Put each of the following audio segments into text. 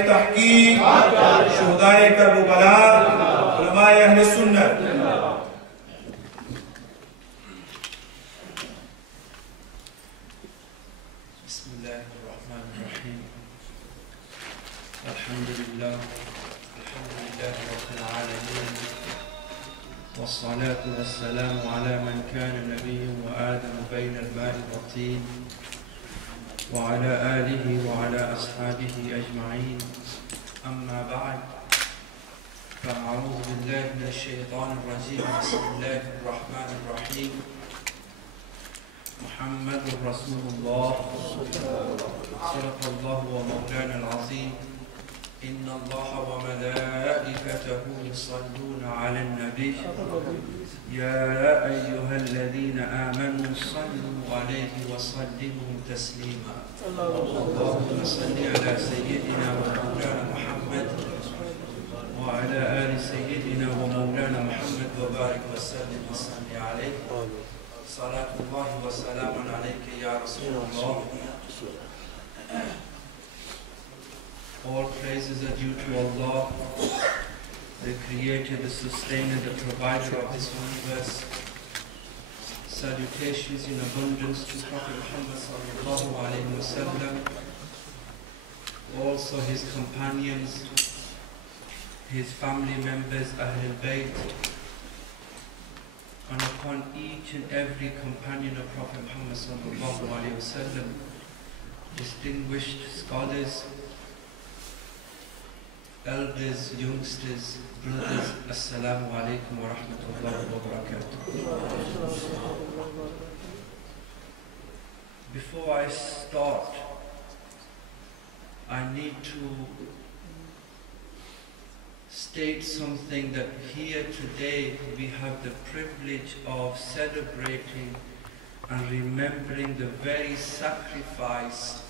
تحقیق شہدائے کربلا علماء اہل سنت بسم الله الرحمن الرحيم الحمد لله رب العالمين والصلاة والسلام على من كان نبيا وآدم بين الماء والطين وعلى آله وعلى أصحابه أجمعين أما بعد فأعوذ بالله من الشيطان الرجيم بسم الله الرحمن الرحيم محمد رسول الله صدق الله ومولانا العظيم إن الله وملائكته يصلون على النبي يا أيها الذين آمنوا صلوا عليه وسلموا تسليما اللهم صل على سيدنا ومولانا محمد وعلى آل سيدنا ومولانا محمد وبارك وسلم وصل عليه صلاة الله وسلام عليك يا رسول الله. All praises are due to Allah, the Creator, the Sustainer, the Provider of this universe. Salutations in abundance to Prophet Muhammad sallallahu alaihi wasallam, also his companions, his family members, Ahlul Bayt, and upon each and every companion of Prophet Muhammad sallallahu alaihi wasallam, distinguished scholars, elders, youngsters, brothers, assalamu alaikum wa rahmatullahi wa barakatuh. Before I start, I need to state something, that here today we have the privilege of celebrating and remembering the very sacrifice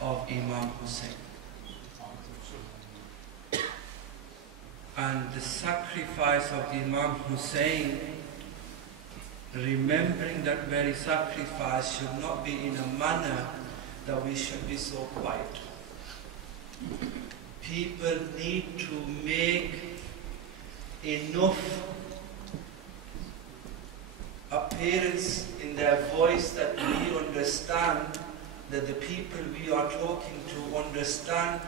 of Imam Hussein. And the sacrifice of Imam Hussein, remembering that very sacrifice, should not be in a manner that we should be so quiet. People need to make enough appearance in their voice that we understand, that the people we are talking to understand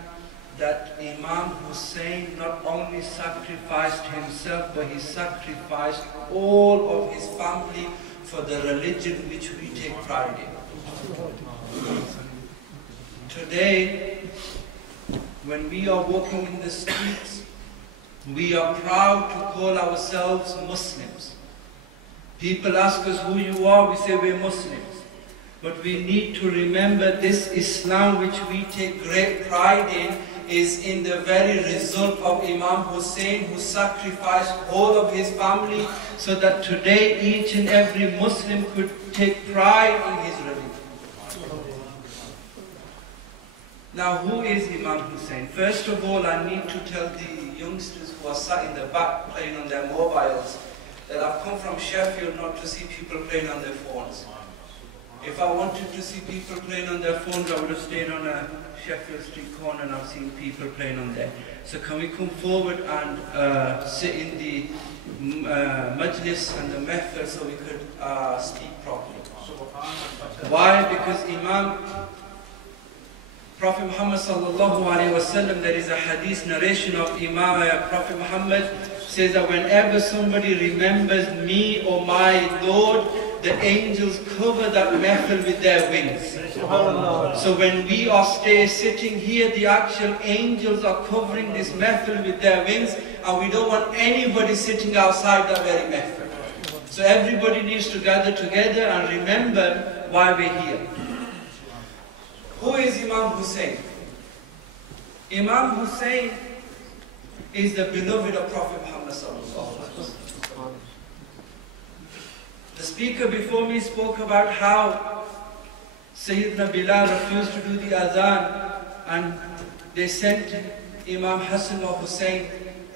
that Imam Hussein not only sacrificed himself, but he sacrificed all of his family for the religion which we take pride in. Today, when we are walking in the streets, we are proud to call ourselves Muslims. People ask us who you are, we say we're Muslims. But we need to remember this Islam which we take great pride in is in the very result of Imam Hussein, who sacrificed all of his family so that today each and every Muslim could take pride in his religion. Now, who is Imam Hussein? First of all, I need to tell the youngsters who are sat in the back playing on their mobiles that I've come from Sheffield not to see people playing on their phones. If I wanted to see people playing on their phones, I would have stayed on a Sheffield Street corner and I've seen people playing on there. So can we come forward and sit in the majlis and the mehfil so we could speak properly? Why? Because Prophet Muhammad sallallahu alaihi wasallam, there is a hadith narration of Prophet Muhammad, says that whenever somebody remembers me or my Lord, the angels cover that mehfil with their wings. So when we are sitting here, the actual angels are covering this mehfil with their wings, and we don't want anybody sitting outside that very mehfil. So everybody needs to gather together and remember why we're here. Who is Imam Hussein? Imam Hussein is the beloved of Prophet Muhammad sallallahu alaihi wasallam. The speaker before me spoke about how Sayyidina Bilal refused to do the adhan, and they sent Imam Hassan or Hussein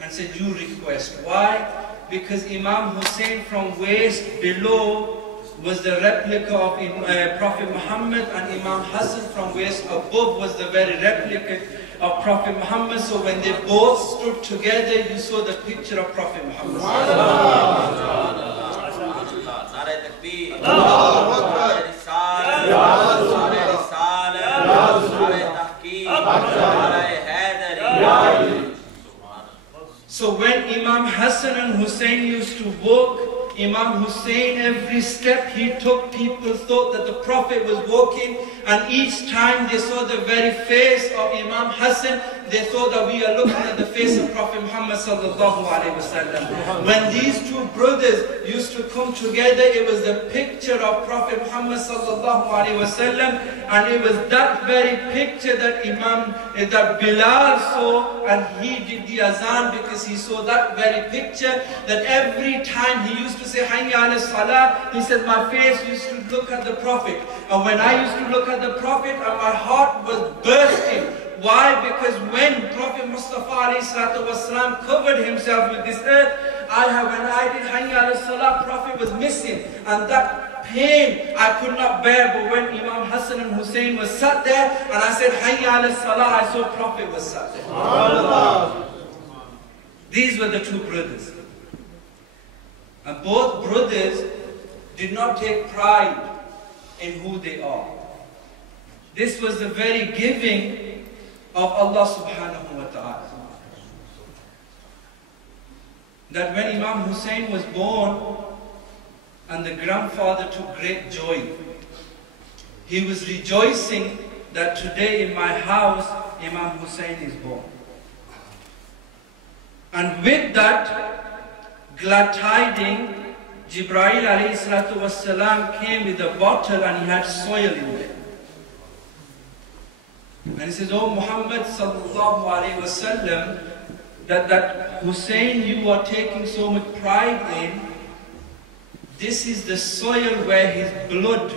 and said, you request. Why? Because Imam Hussein from waist below was the replica of Prophet Muhammad, and Imam Hassan from waist above was the very replica of Prophet Muhammad. So when they both stood together, you saw the picture of Prophet Muhammad. So when Imam Hassan and Hussein used to walk, Imam Hussein, every step he took, people thought that the Prophet was walking, and each time they saw the very face of Imam Hassan, they thought that we are looking at the face of Prophet Muhammad sallallahu alaihi wasallam. When these two brothers used to come together, it was the picture of Prophet Muhammad sallallahu alaihi wasallam, and it was that very picture that that Bilal saw, and he did the azan because he saw that very picture. That every time he used to say Hayya ala Salah, he said my face used to look at the Prophet, and when I used to look at the Prophet, my heart was bursting. Why? Because when Prophet Mustafa ﷺ covered himself with this earth, when I did Hayya ala Salah, Prophet was missing, and that pain I could not bear. But when Imam Hassan and Hussein was sat there, and I said Hayya ala Salah, I saw Prophet was sat there. These were the two brothers. And both brothers did not take pride in who they are. This was the very giving of Allah subhanahu wa ta'ala. That when Imam Hussein was born, and the grandfather took great joy. He was rejoicing that today in my house, Imam Hussein is born. And with that glad tiding, Jibreel alayhi salatu wasalam came with a bottle, and he had soil in it. And he says, "Oh Muhammad sallallahu alayhi wasallam, that Hussein you are taking so much pride in, this is the soil where his blood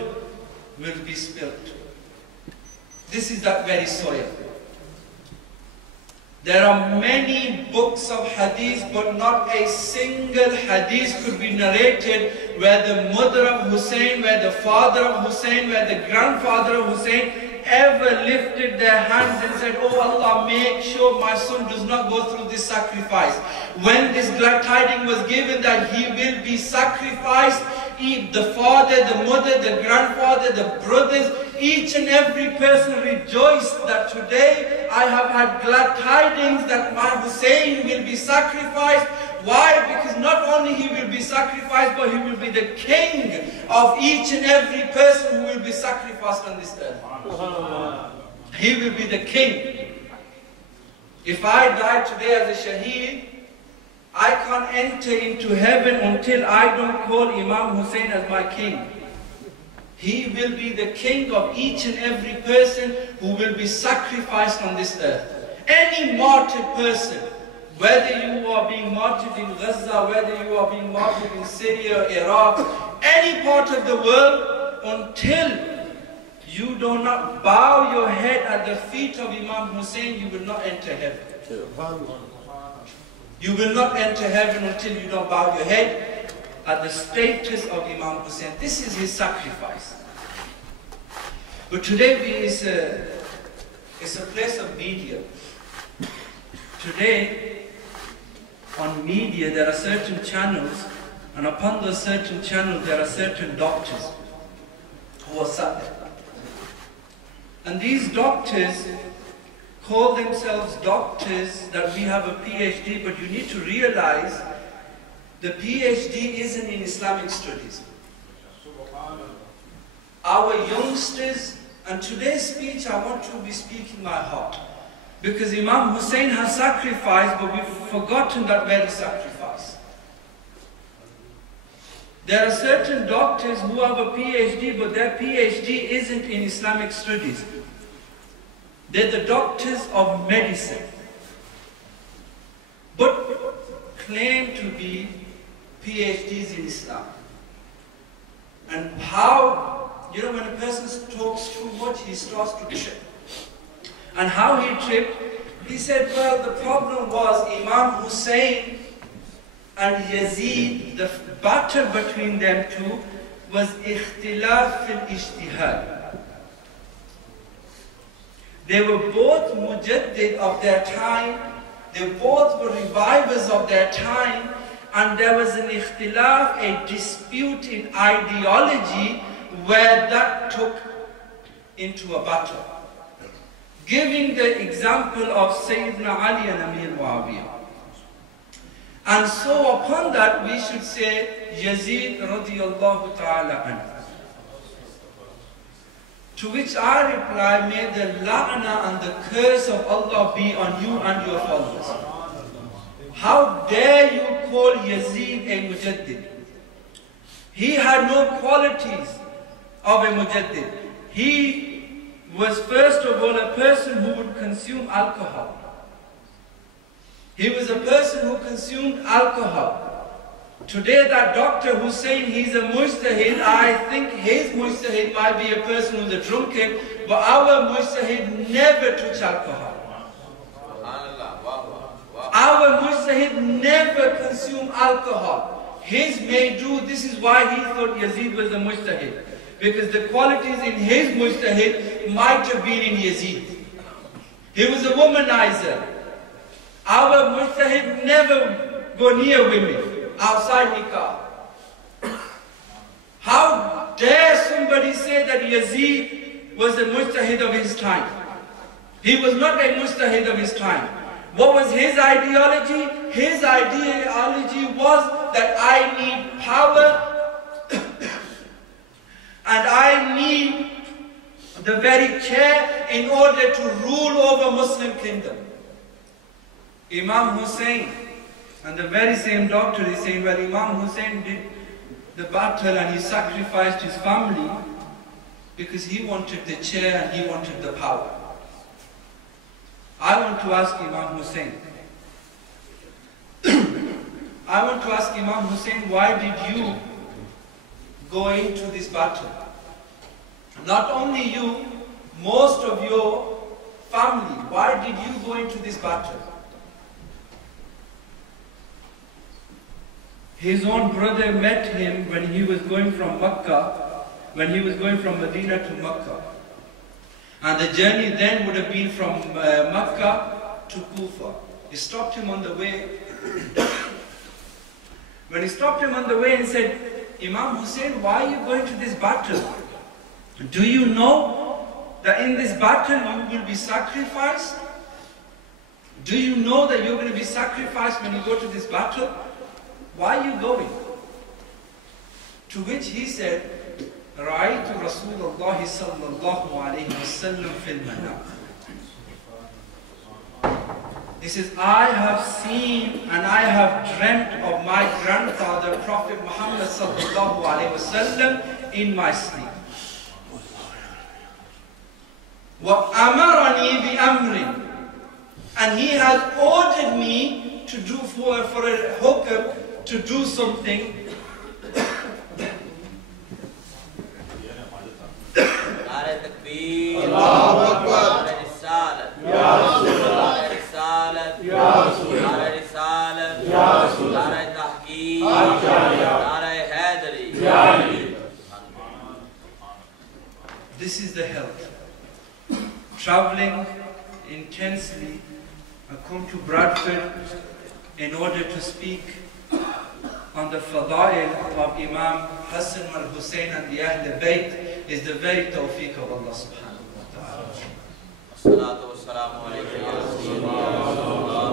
will be spilt. This is that very soil." There are many books of hadith, but not a single hadith could be narrated where the mother of Hussein, where the father of Hussein, where the grandfather of Hussein ever lifted their hands and said, "Oh Allah, make sure my son does not go through this sacrifice." When this glad tiding was given that he will be sacrificed, the father, the mother, the grandfather, the brothers, each and every person rejoiced that today I have had glad tidings that my Hussein will be sacrificed. Why? Because not only he will be sacrificed, but he will be the king of each and every person who will be sacrificed on this earth. He will be the king. If I die today as a shaheed, I can't enter into heaven until I don't call Imam Hussein as my king. He will be the king of each and every person who will be sacrificed on this earth. Any martyred person, whether you are being martyred in Gaza, whether you are being martyred in Syria, Iraq, any part of the world, until you do not bow your head at the feet of Imam Hussein, you will not enter heaven. You will not enter heaven until you don't bow your head at the status of Imam Hussein. This is his sacrifice. But today it's a place of media. Today, on media, there are certain channels, and upon those certain channels, there are certain doctors who are sat there. And these doctors call themselves doctors, that we have a PhD, but you need to realize the PhD isn't in Islamic studies. Our youngsters, and today's speech, I want to be speaking my heart. Because Imam Hussein has sacrificed, but we've forgotten that very sacrifice. There are certain doctors who have a PhD, but their PhD isn't in Islamic studies. They're the doctors of medicine, but claim to be PhDs in Islam. And how, when a person talks too much, he starts to trip. And how he tripped, he said, well, the problem was Imam Hussein and Yazid, the battle between them two was ikhtilaf fil ijtihad. They were both mujaddid of their time. They both were revivers of their time. And there was an ikhtilaf, a dispute in ideology where that took into a battle. Giving the example of Sayyidina Ali and Amir Muawiyah. And so upon that we should say Yazid radiyallahu ta'ala anhu. To which I reply, may the la'na and the curse of Allah be on you and your followers. How dare you call Yazid a mujaddid? He had no qualities of a mujaddid. He was first of all a person who would consume alcohol. He was a person who consumed alcohol. Today that doctor who's saying he's a mujtahid, I think his mujtahid might be a person who's a drunkard, but our mujtahid never touched alcohol. Our mujtahid never consumed alcohol. His may do, this is why he thought Yazid was a mujtahid. Because the qualities in his mujtahid might have been in Yazid. He was a womanizer. Our mujtahid never go near women outside nikah. How dare somebody say that Yazid was a mujtahid of his time? He was not a mujtahid of his time. What was his ideology? His ideology was that I need power and I need the very chair in order to rule over Muslim kingdom. Imam Hussein, and the very same doctor is saying, well, Imam Hussein did the battle and he sacrificed his family because he wanted the chair and he wanted the power. I want to ask Imam Hussein. I want to ask Imam Hussein, why did you go into this battle? Not only you, most of your family, why did you go into this battle? His own brother met him when he was going from Makkah, when he was going from Medina to Makkah. And the journey then would have been from Makkah to Kufa. He stopped him on the way. When he stopped him on the way and said, Imam Hussein, why are you going to this battle? Do you know that in this battle you will be sacrificed? Do you know that you're going to be sacrificed when you go to this battle? Why are you going? To which he said, رأيت رسول الله صلى الله عليه وسلم في المنام. He says, I have seen and I have dreamt of my grandfather, Prophet Muhammad sallallahu alaihi wasallam, in my sleep. وَأَمَرَنِي بِأَمْرٍ, and he has ordered me to do for a hukm, to do something. This is the health. Traveling intensely, I come to Bradford in order to speak on the fada'il of Imam Hassan al-Hussein and the Ahl Bayt is the very tawfiq of Allah subhanahu wa ta'ala. As-salatu was-salamu alayka ya Sayyidi ya Rasulullah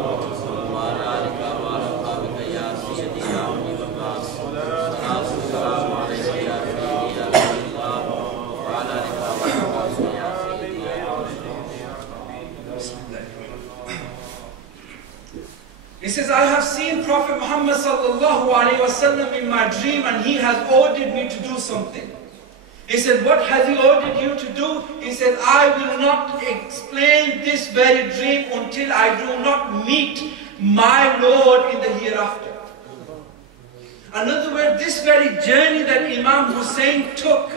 wa ala alika wa ashabika ya Sayyidi ya Habibullah. As-salatu was-salamu alayka ya Sayyidi ya Rasulullah wa ala alika wa ashabika ya Sayyidi ya He says, I have seen Prophet Muhammad sallallahu alaihi wasallam in my dream and he has ordered me to do something. He said, what has he ordered you to do? He said, I will not explain this very dream until I do not meet my Lord in the hereafter. In other words, this very journey that Imam Hussein took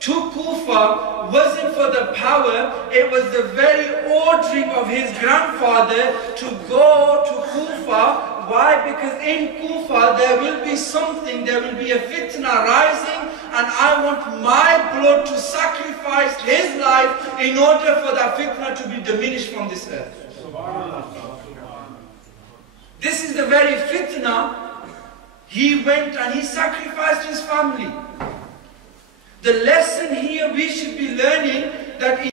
to Kufa wasn't for the power, it was the very ordering of his grandfather to go to Kufa. Why? Because in Kufa there will be something, there will be a fitna rising, and I want my blood to sacrifice his life in order for that fitna to be diminished from this earth. This is the very fitna. He went and he sacrificed his family. The lesson here we should be learning that